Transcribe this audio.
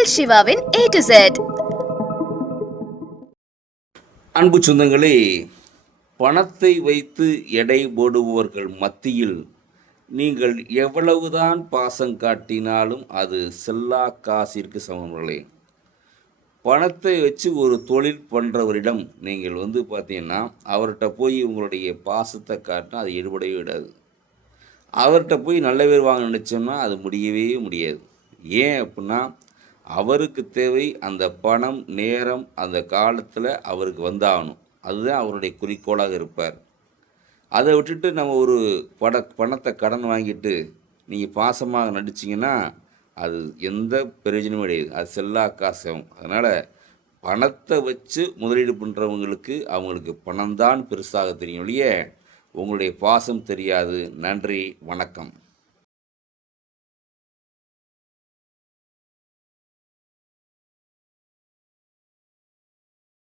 உங்கள் சிவாவின் A to Z. அன்பு சொந்தங்களே, பணத்தை வைத்து எடை போடுபவர்கள் மத்தியில் நீங்கள் எவ்வளவுதான் பாசம் காட்டினாலும் அது செல்லா காசிற்கு சமங்களே. பணத்தை வச்சு ஒரு தொழில் பண்ணுறவரிடம் நீங்கள் பார்த்தீங்கன்னா அவர்கிட்ட போய் உங்களுடைய பாசத்தை காட்டினா அது எடுபடவே விடாது. அவர்கிட்ட போய் நல்ல பேர் வாங்க நினச்சோம்னா அது முடியவே முடியாது. ஏன் அப்படின்னா, அவருக்கு தேவை அந்த பணம், நேரம், அந்த காலத்தில் அவருக்கு வந்தாகணும். அதுதான் அவருடைய குறிக்கோளாக இருப்பார். அதை விட்டுட்டு நம்ம ஒரு பணத்தை கடன் வாங்கிட்டு நீங்கள் பாசமாக நடிச்சிங்கன்னா அது எந்த பிரயோஜனமும் கிடையாது. அது செல்லா காசாகும். அதனால் பணத்தை வச்சு முதலீடு பண்ணுறவங்களுக்கு அவங்களுக்கு பணம்தான் பெருசாக தெரியும் ஒழிய உங்களுடைய பாசம் தெரியாது. நன்றி, வணக்கம்.